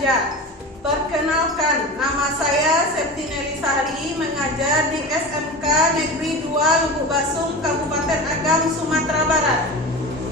kinerja. Perkenalkan, nama saya Septineli Sari, mengajar di SMK Negeri 2 Lubuk Basung, Kabupaten Agam, Sumatera Barat.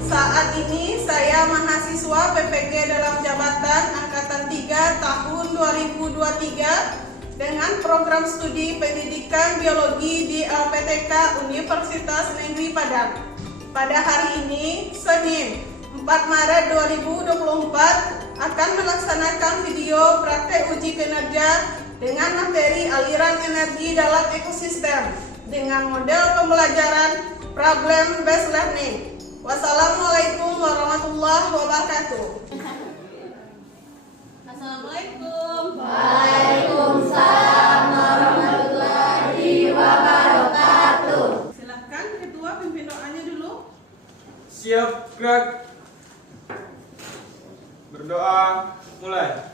Saat ini saya mahasiswa PPG dalam jabatan Angkatan 3 tahun 2023 dengan program studi pendidikan biologi di LPTK Universitas Negeri Padang. Pada hari ini, Senin 4 Maret 2024, akan melaksanakan video praktek uji kinerja dengan materi aliran energi dalam ekosistem dengan model pembelajaran problem based learning. Wassalamualaikum warahmatullahi wabarakatuh. Assalamualaikum. Waalaikumsalam warahmatullahi wabarakatuh. Silakan ketua pimpin doanya dulu. Siap, gerak. Berdoa, mulai.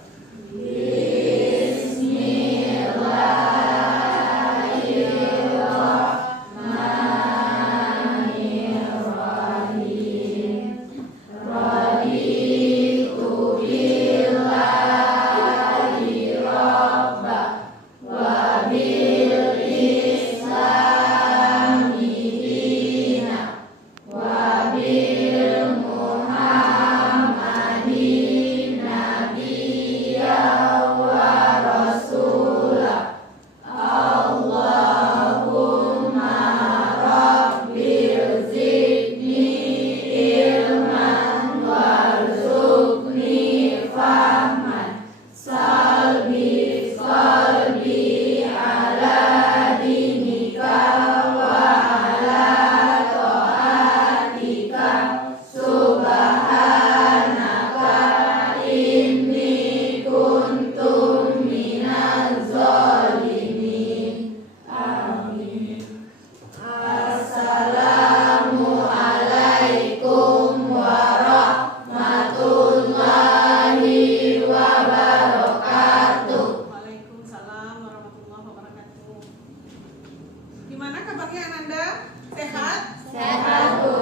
Gimana kabarnya Ananda? Sehat? Sehat, Bu.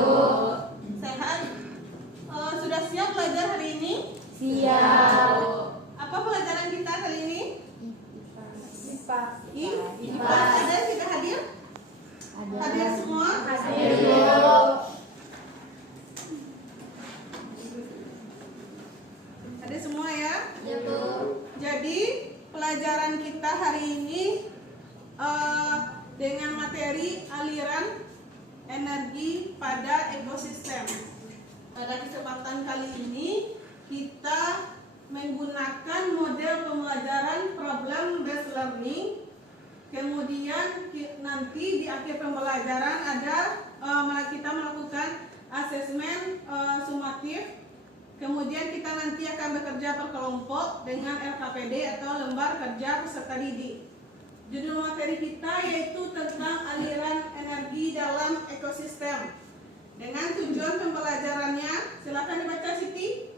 Sehat? Sudah siap belajar hari ini? Siap. Apa pelajaran kita kali ini? IPA. IPA. Ada yang tidak hadir? Hadir semua? Hadir, Bu. Ada semua ya? Ya, Bu. Jadi pelajaran kita hari ini dengan materi aliran energi pada ekosistem. Pada kesempatan kali ini kita menggunakan model pembelajaran problem based learning. Kemudian nanti di akhir pembelajaran ada kita melakukan asesmen sumatif. Kemudian kita nanti akan bekerja per kelompok dengan LKPD atau lembar kerja peserta didik. Judul materi kita yaitu tentang aliran energi dalam ekosistem. Dengan tujuan pembelajarannya, silakan dibaca Siti.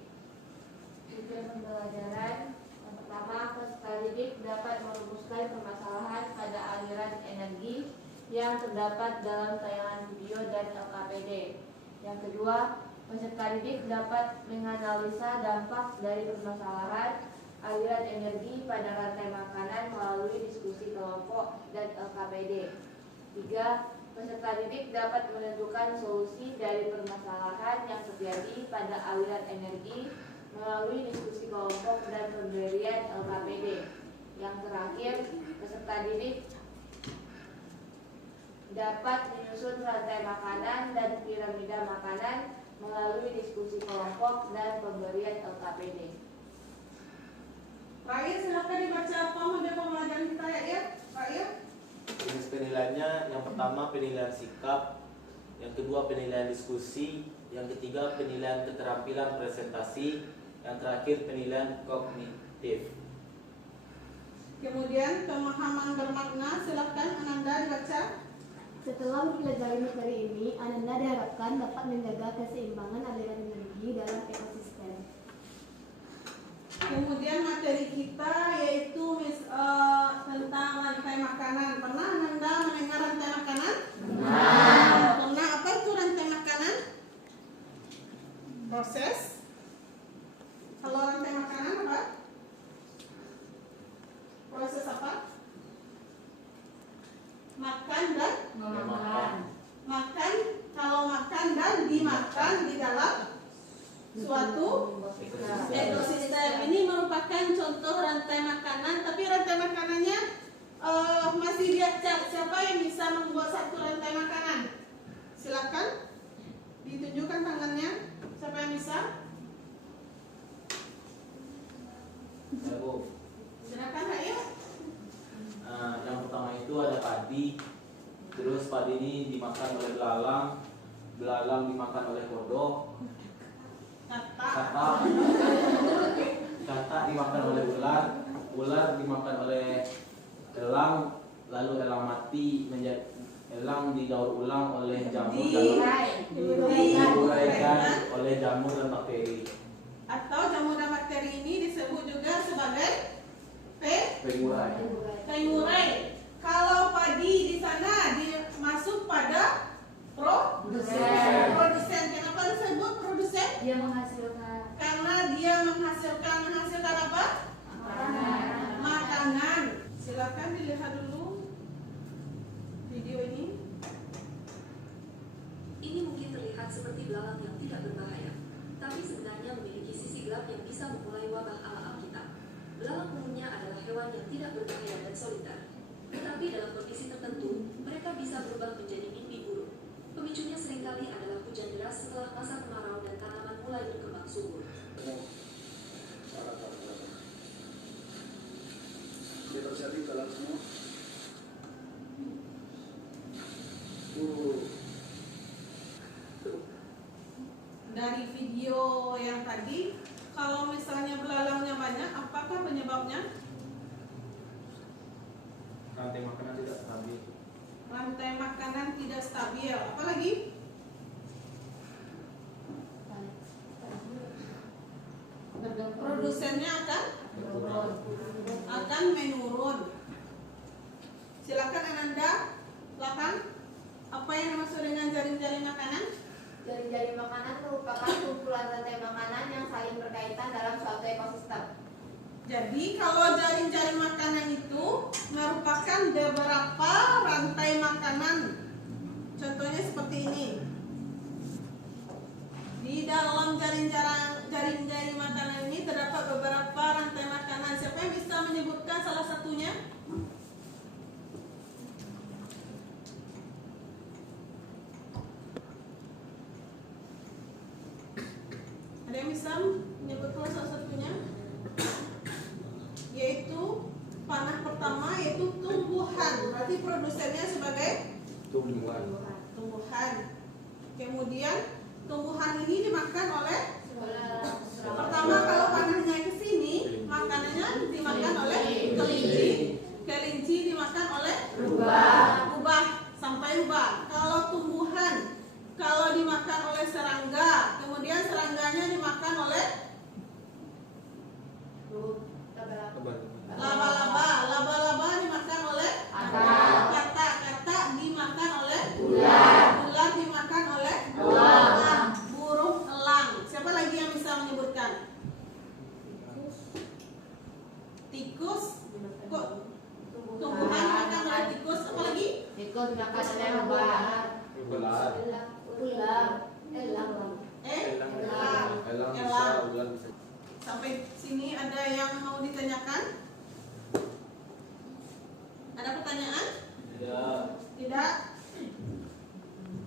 Tujuan pembelajaran yang pertama, peserta didik dapat merumuskan permasalahan pada aliran energi yang terdapat dalam tayangan video dan LKPD. Yang kedua, peserta didik dapat menganalisa dampak dari permasalahan aliran energi pada rantai makanan melalui diskusi kelompok dan LKPD. 3. Peserta didik dapat menentukan solusi dari permasalahan yang terjadi pada aliran energi melalui diskusi kelompok dan pemberian LKPD. Yang terakhir, peserta didik dapat menyusun rantai makanan dan piramida makanan melalui diskusi kelompok dan pemberian LKPD. Raya, silakan dibaca apa model pembelajaran kita ya, Raya. Jenis penilaiannya, yang pertama penilaian sikap, yang kedua penilaian diskusi, yang ketiga penilaian keterampilan presentasi, yang terakhir penilaian kognitif. Kemudian pemahaman bermakna, silakan Ananda dibaca. Setelah mempelajari materi ini, Ananda diharapkan dapat menjaga keseimbangan aliran energi dalam ekosistem. Kemudian materi kita yaitu tentang rantai makanan. Pernah Ananda mendengar rantai makanan? Pernah. Apa itu rantai makanan? Proses. Kalau rantai makanan apa? dimakan di dalam suatu ekosistem. Ini merupakan contoh rantai makanan, tapi rantai makanannya masih diacak. Siapa yang bisa membuat satu rantai makanan? Silakan ditunjukkan tangannya. Siapa yang bisa? Ya, Bu. Silakan, ayo. Yang pertama itu ada padi. Terus padi ini dimakan oleh belalang, belalang dimakan oleh kodok, katak dimakan oleh ular, ular dimakan oleh elang, lalu elang mati menjadi elang didaur ulang oleh jamur dan diuraikan oleh jamur dan bakteri. Atau jamur dan bakteri ini disebut juga sebagai pengurai. Kalau padi di sana masuk pada produsen. Kenapa disebut produsen? Dia menghasilkan Karena dia menghasilkan apa? Makanan. Silakan dilihat dulu video ini. Ini mungkin terlihat seperti belalang yang tidak berbahaya, tapi sebenarnya memiliki sisi gelap yang bisa memulai wabah ala Alkitab. Belalang umumnya adalah hewan yang tidak berbahaya dan soliter. Tetapi dalam kondisi tertentu, mereka bisa berubah menjadi mimpi buruk. Pemicunya seringkali adalah hujan deras setelah masa kemarau dan tanaman mulai berkembang subur. Ini terjadi dalam semua. Dari video yang tadi, kalau misalnya belalangnya banyak, apakah penyebabnya? Rantai makanan tidak stabil. Rantai makanan tidak stabil. Apalagi? Produsennya akan menurun. Silakan Ananda, silakan. Apa yang dimaksud dengan jaring-jaring makanan? Jaring-jaring makanan merupakan kumpulan rantai makanan yang saling berkaitan dalam suatu ekosistem. Jadi kalau jaring-jaring makanan itu merupakan beberapa rantai makanan. Contohnya seperti ini. Di dalam jaring-jaring makanan ini terdapat beberapa rantai makanan. Siapa yang bisa menyebutkan salah satunya? Ada yang bisa menyebutkan salah satunya? Yaitu panah pertama yaitu tumbuhan. Berarti produsennya sebagai tumbuhan. Kemudian tumbuhan ini dimakan oleh pertama kalau panahnya ke sini, makanannya dimakan oleh kelinci. Kelinci dimakan oleh rubah sampai rubah. Kalau tumbuhan kalau dimakan oleh serangga, kemudian serangganya dimakan oleh laba-laba. Laba-laba dimakan oleh katak dimakan oleh ular dimakan oleh burung elang. Siapa lagi yang bisa menyebutkan? Tikus. Kok tumbuhan dimakan oleh tikus? Apa lagi? Tikus dimakan oleh ular. Elang. Sampai sini ada yang mau ditanyakan? Ada pertanyaan? Tidak.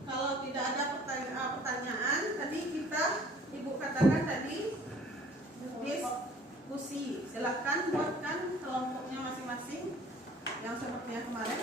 Kalau tidak ada pertanyaan, tadi Ibu katakan tadi diskusi. Silakan buatkan kelompoknya masing-masing yang seperti yang kemarin.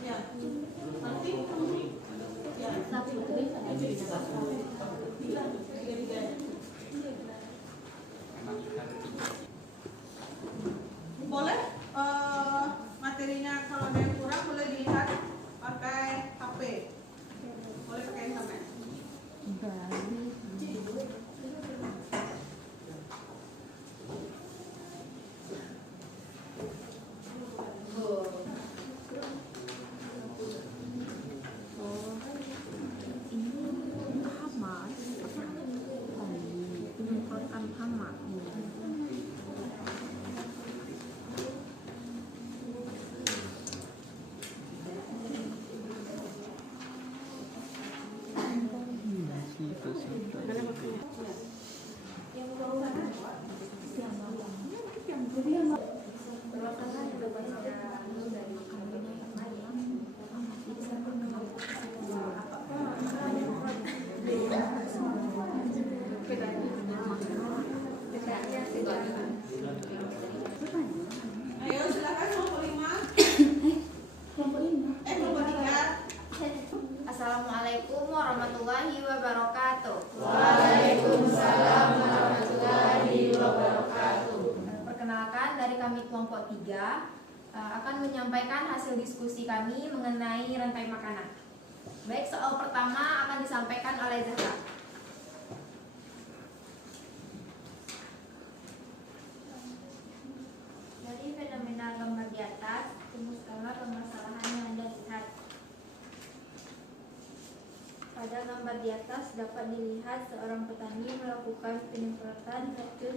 Ya. Nanti. Ya. Ayo silakan kelompok 5. Kelompok 3. Assalamualaikum warahmatullahi wabarakatuh. Waalaikumsalam warahmatullahi wabarakatuh. Perkenalkan, dari kami kelompok 3 akan menyampaikan hasil diskusi kami mengenai rantai makanan. Baik, soal pertama akan disampaikan oleh Zahra. Dari fenomena gambar di atas, rumuskanlah permasalahan yang Anda lihat. Pada gambar di atas dapat dilihat seorang petani melakukan penyemprotan racun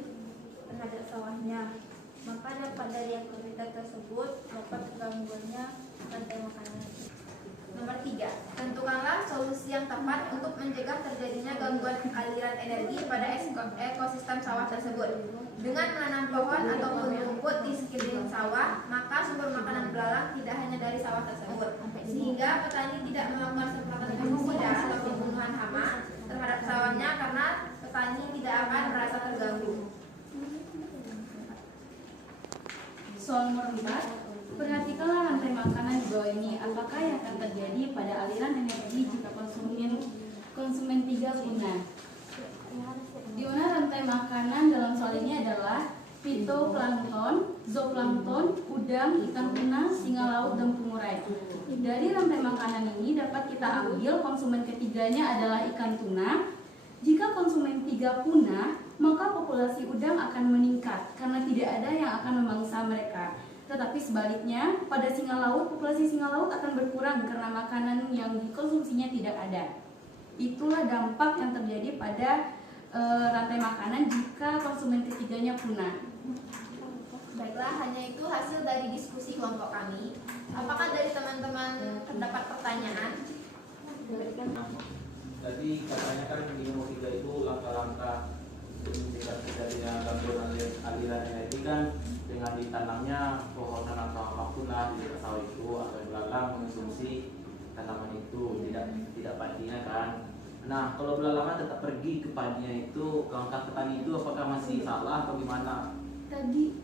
terhadap sawahnya. Maka dapat dari aktivitas tersebut dapat gangguannya rantai makanan. Nomor 3, tentukanlah solusi yang tepat untuk mencegah terjadinya gangguan aliran energi pada ekosistem sawah tersebut. Dengan menanam pohon ataupun rumput di sekeliling sawah, maka sumber makanan belalang tidak hanya dari sawah tersebut, sehingga petani tidak melakukan semprotan pestisida atau pembunuhan hama terhadap sawahnya karena petani tidak akan merasa terganggu. Soal nomor 4, perhatikanlah rantai makanan di bawah ini. Apakah yang akan terjadi pada aliran energi jika konsumen 3 punah? Di mana rantai makanan dalam soal ini adalah fitoplankton, zooplankton, udang, ikan tuna, singa laut, dan pengurai. Dari rantai makanan ini dapat kita ambil konsumen ketiganya adalah ikan tuna. Jika konsumen 3 punah, maka populasi udang akan meningkat karena tidak ada yang akan memangsa mereka. Tetapi sebaliknya, pada singa laut, populasi singa laut akan berkurang karena makanan yang dikonsumsinya tidak ada. Itulah dampak yang terjadi pada rantai makanan jika konsumen ketiganya punah. Baiklah, hanya itu hasil dari diskusi kelompok kami. Apakah dari teman-teman terdapat pertanyaan? Jadi katanya kan di nomor 3 itu langkah-langkah untuk mencegah terjadinya gangguan aliran energi kan dengan ditanamnya pohon atau apapun lah di sawah itu atau belalang mengonsumsi tanaman itu tidak padinya kan. Nah, kalau belalangan tetap pergi ke padinya itu, langkah petani itu apakah masih salah atau gimana? Tadi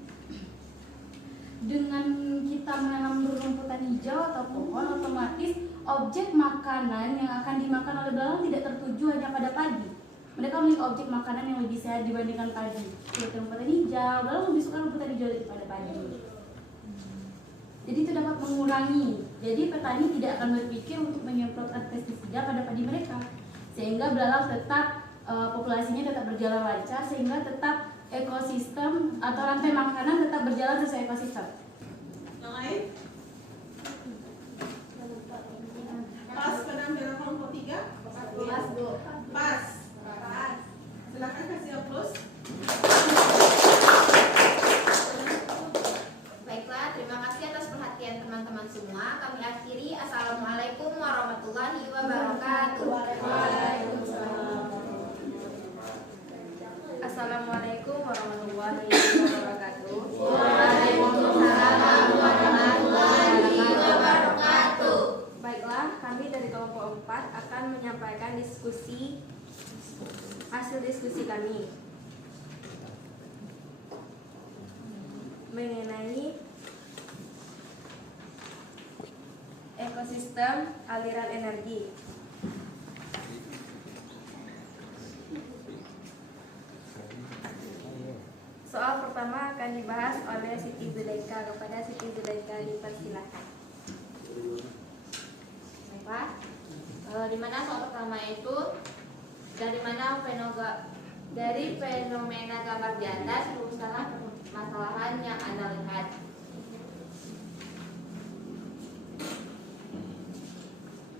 dengan kita menanam rumputan hijau atau pohon, otomatis objek makanan yang akan dimakan oleh belalang tidak tertuju hanya pada padi. Mereka memiliki objek makanan yang lebih sehat dibandingkan padi. Seperti rumputan hijau, belalang lebih suka rumputan hijau daripada padi. Jadi itu dapat mengurangi. Jadi petani tidak akan berpikir untuk menyemprotkan pestisida pada padi mereka, sehingga belalang tetap populasinya tetap berjalan lancar, sehingga tetap ekosistem atau rantai makanan tetap berjalan sesuai ekosistem. Yang lain? Pas penampilan kelompok 3? Pas, Bu. Pas. Silakan kasih aplaus. Baiklah, terima kasih atas perhatian teman-teman semua. Kami akhiri. Assalamualaikum warahmatullahi wabarakatuh. Assalamualaikum warahmatullahi wabarakatuh. Waalaikumsalam warahmatullahi wabarakatuh. Baiklah, kami dari kelompok 4 akan menyampaikan hasil diskusi kami mengenai ekosistem aliran energi. Soal pertama akan dibahas oleh Siti Zulaika. Kepada Siti Zulaika dipersilakan. Baiklah, di mana soal pertama itu Dari fenomena gambar di atas, rumuskanlah permasalahan yang Anda lihat.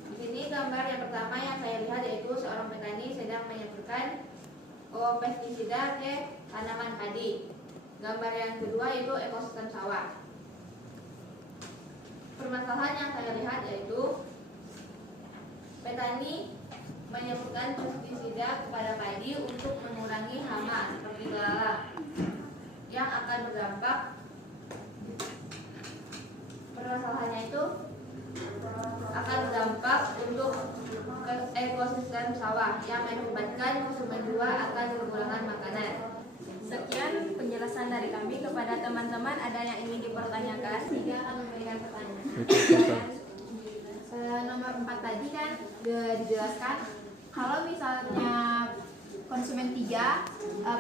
Di sini gambar yang pertama yang saya lihat yaitu seorang petani sedang menyemprotkan pestisida ke tanaman padi. Gambar yang kedua itu ekosistem sawah. Permasalahan yang saya lihat yaitu petani menyemprotkan pestisida kepada padi untuk mengurangi hama seperti belalang yang akan berdampak. Permasalahannya itu akan berdampak untuk ekosistem sawah yang mengakibatkan konsumen buah akan kekurangan makanan. Sekian penjelasan dari kami. Kepada teman-teman ada yang ingin dipertanyakan? Tiga akan memberikan pertanyaan. Nomor 4 tadi kan dijelaskan kalau misalnya konsumen 3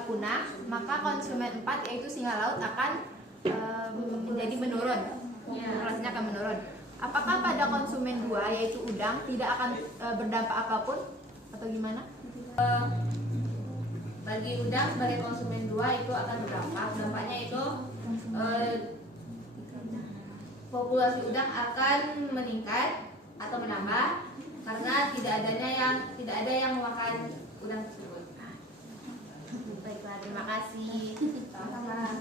punah, maka konsumen 4 yaitu singa laut akan menjadi menurun. Populasinya akan menurun. Apakah pada konsumen 2 yaitu udang tidak akan berdampak apapun atau gimana? Bagi udang sebagai konsumen 2 itu akan berdampak. Dampaknya itu populasi udang akan meningkat atau menambah karena tidak ada yang memakan udang tersebut. Baiklah, terima kasih. Apakah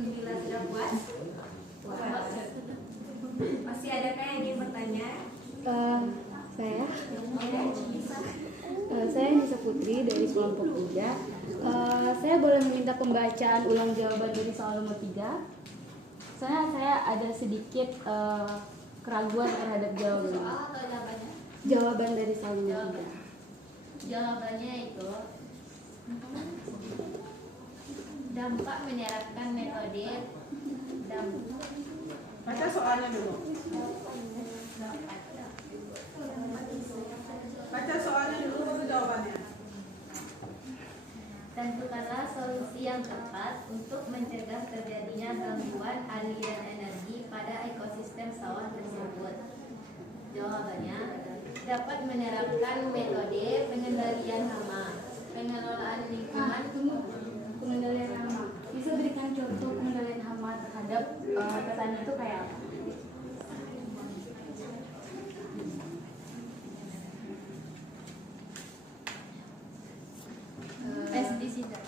bila sudah puas? Masih adakah yang ingin bertanya? Saya Nisa Putri dari kelompok 3. Saya boleh meminta pembacaan ulang jawaban dari soal nomor 3. Saya ada sedikit keraguan terhadap jawaban. Soal atau jawabannya? Jawaban dari soal nomor 3. Jawabannya itu dampak menerapkan metode Baca soalnya dulu. Baca soalnya dulu baru jawabannya. Tentukanlah solusi yang tepat untuk mencegah terjadinya gangguan aliran energi pada ekosistem sawah tersebut. Jawabannya dapat menerapkan metode pengendalian hama, pengelolaan lingkungan. Pengendalian hama. Bisa berikan contoh pengendalian hama terhadap petani itu kayak apa? Pestisida.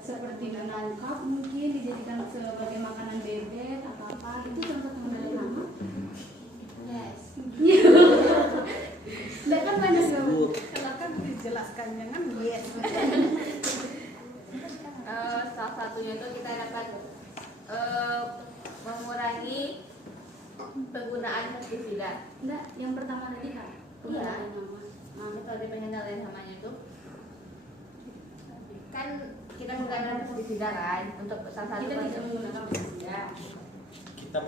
Seperti menangkap mungkin dijadikan sebagai makanan bebek atau apa, itu contoh pengendalian hama. Yes. Tidak kan banyak banget. Kalau kan dijelaskan jangan yes. Salah satunya itu kita dapat mengurangi penggunaan pestisida. Enggak, yang pertama tadi kan pengendalian hama. Metode pengendalian hamanya itu kan kita menggunakan pestisida kan untuk salah satu Kita tidak menggunakan pestisida. Kita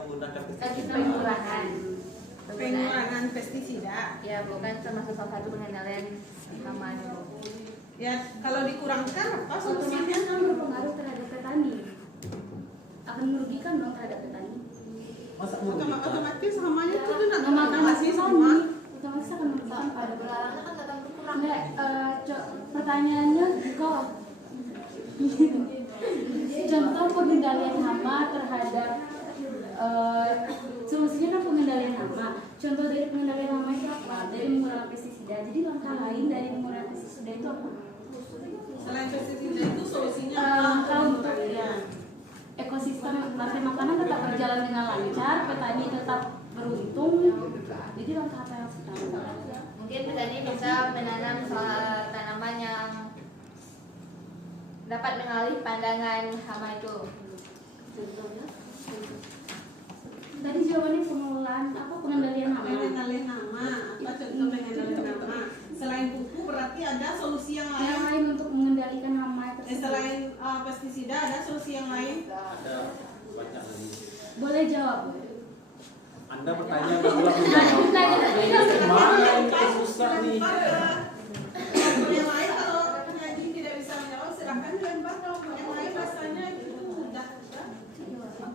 menggunakan Pengurangan pestisida. Ya bukan termasuk salah satu pengendalian hama itu. Ya kalau dikurangkan apa solusinya? Otomatis kan berpengaruh terhadap petani. Akan merugikan dong terhadap petani. Masa merugikan? Otomatis hamanya itu tidak Memakan masih petani. semua. Otomatis akan merugikan pada Belalangnya kan datang berkurang. Enggak, pertanyaannya kok contoh pengendalian hama terhadap solusinya kan pengendalian hama. Contoh dari pengendalian hama itu apa? Dari menggunakan pestisida. Jadi langkah lain dari menggunakan pestisida itu apa? Selain pestisida itu solusinya Langkah untuk ekosistem rantai makanan tetap berjalan dengan lancar, petani tetap beruntung. Jadi langkah apa yang sekarang? Mungkin petani bisa menanam tanaman yang dapat mengalih pandangan hama itu. Tadi jawabannya pengelolaan apa pengendalian hama? pengendalian hama. Apa contoh pengendalian hama? Selain pupuk berarti ada solusi yang Yang lain. lain untuk mengendalikan hama tersebut. Selain pestisida ada solusi yang lain. Ada banyak lagi. Boleh jawab. Anda bertanya berulang mana ini susah nih. Yang lain kalau penyaji tidak bisa menjawab silakan dilempar kalau yang lain rasanya itu mudah.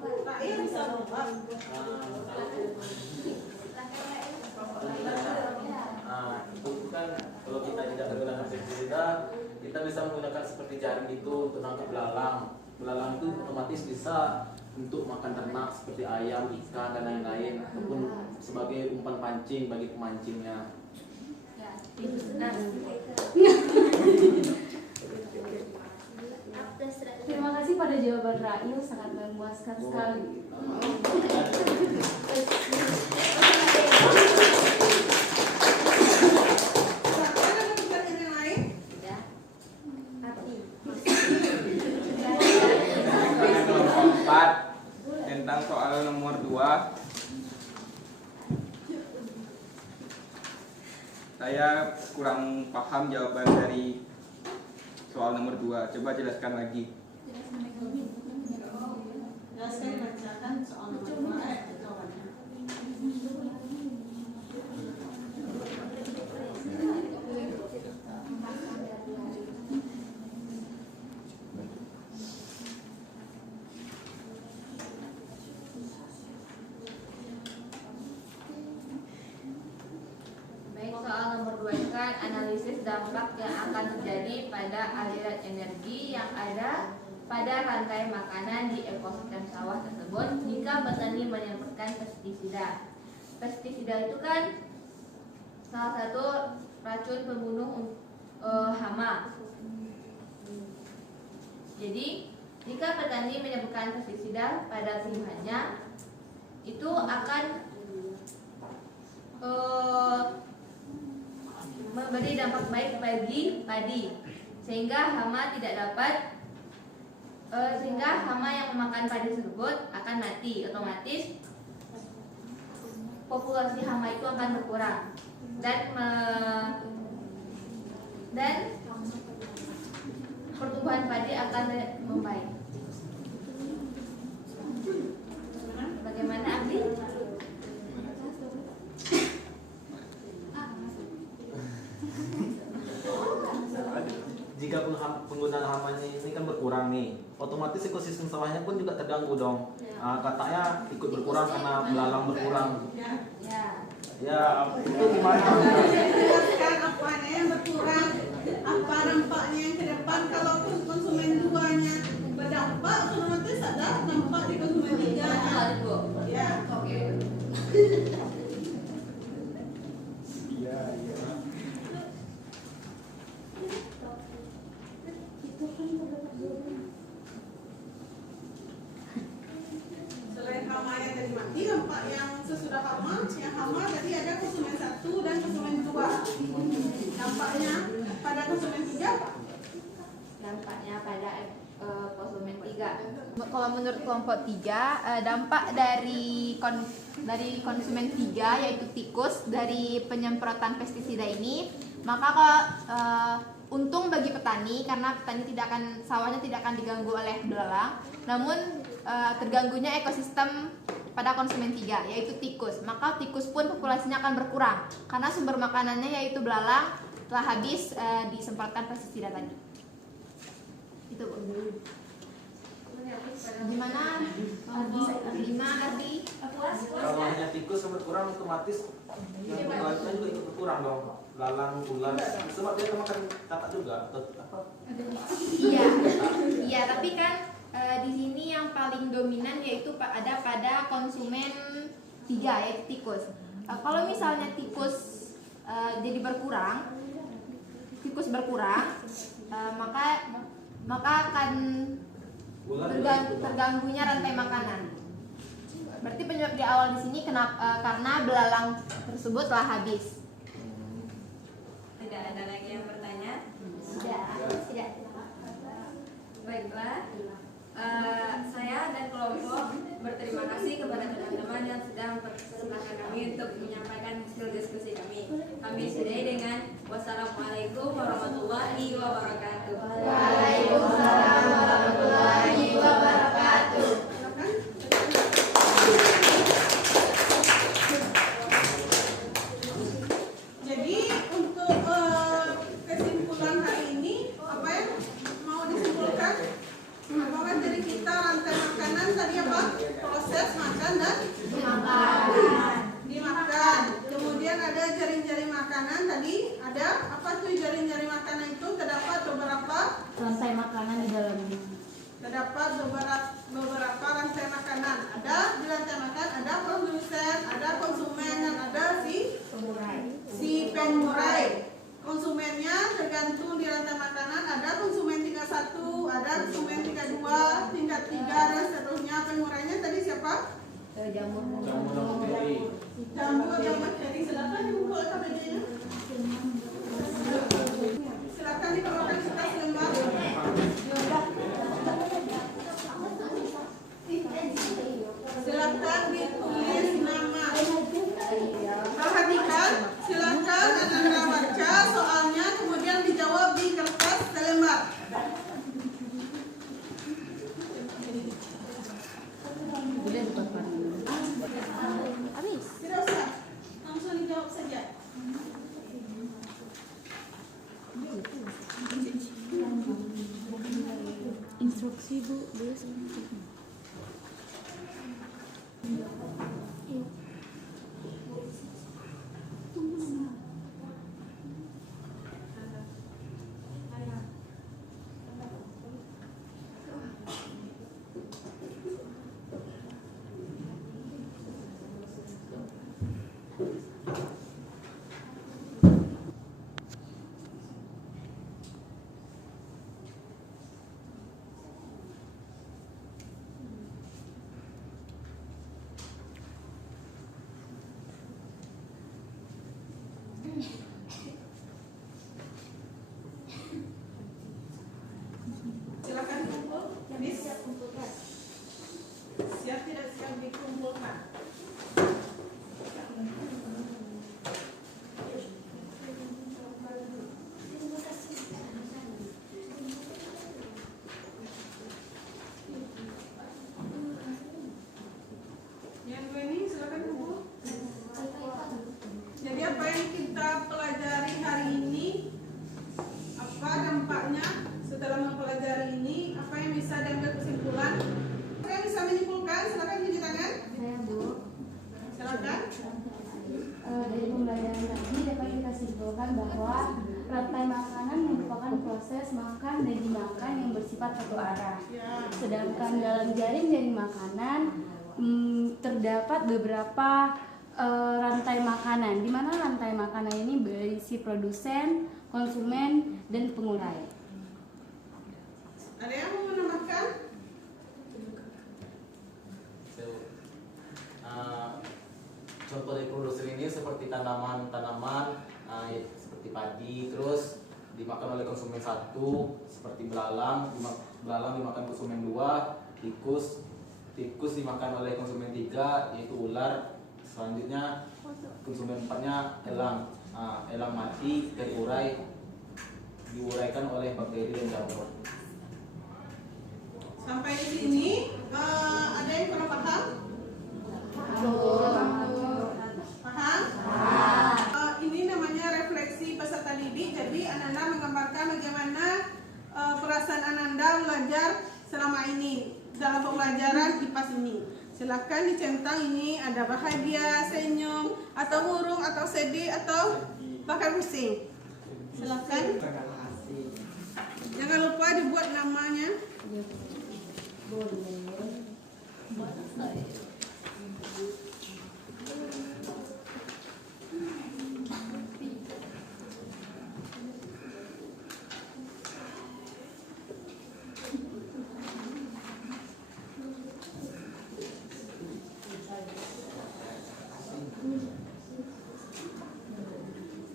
Rakyat bisa jawab. Itu kan kalau kita tidak menggunakan kita bisa menggunakan seperti jaring itu untuk nangkap belalang. Belalang itu otomatis bisa untuk makan ternak seperti ayam, ikan dan lain-lain, ataupun sebagai umpan pancing bagi pemancingnya. Terima kasih pada jawaban Rail, sangat memuaskan sekali. Ada pertanyaan yang lain? Pertanyaan kelompok 4 tentang soal nomor 2. Saya kurang paham jawaban dari soal nomor 2. Coba jelaskan lagi. Jelaskan, bacakan soal nomor 2 jawabannya. Baik, soal nomor 2 itu kan analisis dampak yang akan terjadi pada aliran energi yang ada pada rantai makanan di ekosistem sawah tersebut jika petani menyemprotkan pestisida. Pestisida itu kan salah satu racun pembunuh hama. Jadi, jika petani menyemprotkan pestisida pada tumbuhannya, itu akan memberi dampak baik bagi padi, sehingga hama tidak dapat sehingga hama yang memakan padi tersebut akan mati. Otomatis populasi hama itu akan berkurang dan pertumbuhan padi akan membaik. Bagaimana Abdi? Jika penggunaan hamanya ini kan berkurang nih, otomatis ekosistem sawahnya pun juga terganggu dong. Katanya ikut berkurang karena belalang berkurang. Ya, itu gimana? Jelaskan apanya yang berkurang, apa dampaknya yang ke depan. Kalau konsumen 2-nya berdampak, otomatis ada dampak di konsumen 3-nya. Ya, oke. Selain hama yang tadi mati, dampak yang sesudah hama, yang hama tadi ada konsumen 1 dan konsumen 2. Dampaknya pada konsumen 3 apa? Dampaknya pada konsumen 3. Kalau menurut kelompok 3, dampak dari konsumen 3 yaitu tikus dari penyemprotan pestisida ini, maka kalau untung bagi petani karena petani sawahnya tidak akan diganggu oleh belalang, namun terganggunya ekosistem pada konsumen 3 yaitu tikus. Maka tikus pun populasinya akan berkurang karena sumber makanannya yaitu belalang telah habis disemprotkan pestisida tadi. Itu Bu. Gimana? Ardi? Kalau hanya tikus yang berkurang, otomatis yang lainnya juga ikut berkurang dong. Lalang, ular, sebab dia makan katak juga. Iya, tapi kan di sini yang paling dominan yaitu ada pada konsumen 3 yaitu tikus. Kalau misalnya tikus jadi berkurang, maka akan terganggunya rantai makanan. Berarti penyebab di awal di sini karena belalang tersebut telah habis. Tidak ada lagi yang bertanya? Tidak. Baiklah, saya dan kelompok berterima kasih kepada teman-teman yang sudah mempersilahkan kami untuk menyampaikan hasil diskusi kami. Kami sudahi dengan wassalamualaikum warahmatullahi wabarakatuh. Waalaikumsalam warahmatullahi wabarakatuh. Jadi untuk kesimpulan hari ini apa yang mau disimpulkan? Bahwa dari kita rantai makanan tadi apa? Proses makan dan dimakan. Kemudian ada jaring-jaring makanan tadi ada apa tuh jaring-jaring makanan itu terdapat beberapa terdapat beberapa rantai makanan. Ada di rantai makan ada produsen, ada konsumen, dan ada si pengurai. Konsumennya tergantung di rantai makanan, ada konsumen tingkat 1, ada konsumen tingkat 2, tingkat 3, dan seterusnya. Pengurainya tadi siapa? Jamur bakteri. Jamur atau bakteri. Silakan dibuka KBD-nya. Silakan dikeluarkan kita selembar. Silakan ditulis nama. Perhatikan, silakan Anda baca soalnya kemudian dijawab di kertas selembar. Tidak usah, langsung dijawab saja. Instruksi Bu, Silakan kumpul. Siap tidak siap dikumpulkan? Yang dua ini silakan kumpul. Jadi apa yang kita pelajari hari ini? Apa dampaknya setelah mempelajari ini? Apa yang bisa diambil kesimpulan? Apa yang bisa menyimpulkan? Silakan cuci tangan. saya Bu. Silakan. Dari pembelajaran tadi dapat kita simpulkan bahwa rantai makanan merupakan proses makan dan dimakan yang bersifat satu arah. Ya. Sedangkan dalam jaring makanan terdapat beberapa rantai makanan, di mana rantai makanan ini berisi produsen, konsumen, dan pengurai. Ada yang mau menambahkan? Contoh dari produsen ini seperti tanaman-tanaman seperti padi, terus dimakan oleh konsumen 1 seperti belalang dimakan konsumen 2, tikus dimakan oleh konsumen 3 yaitu ular. Selanjutnya konsumen 4-nya elang mati diuraikan oleh bakteri dan jamur. Sampai di sini ada yang kurang paham? Paham? Ini namanya refleksi peserta didik. Jadi Ananda menggambarkan bagaimana perasaan Ananda belajar selama ini dalam pembelajaran IPAS ini. Silakan dicentang ini ada bahagia, senyum, atau murung, atau sedih, atau bahkan pusing. Silakan. Jangan lupa dibuat namanya.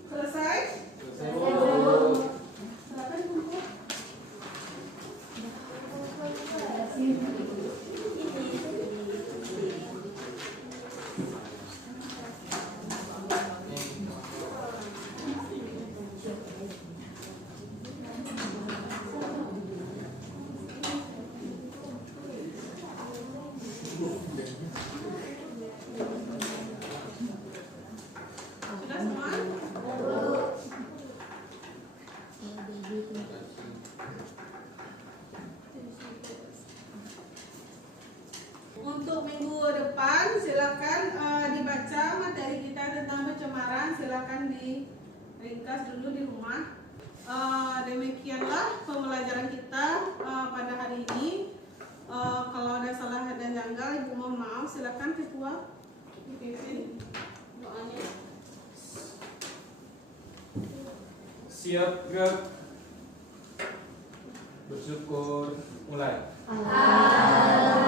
Selesai? Silakan kumpul. Sudah semua? Untuk minggu depan silakan dibaca materi kita tentang pencemaran. Silakan diringkas dulu di rumah. Demikianlah pembelajaran kita pada hari ini. Kalau ada salah dan janggal, Ibu mohon maaf. Silakan Ketua dipimpin doanya. Siap, gerak. Bersyukur, mulai. Alhamdulillah.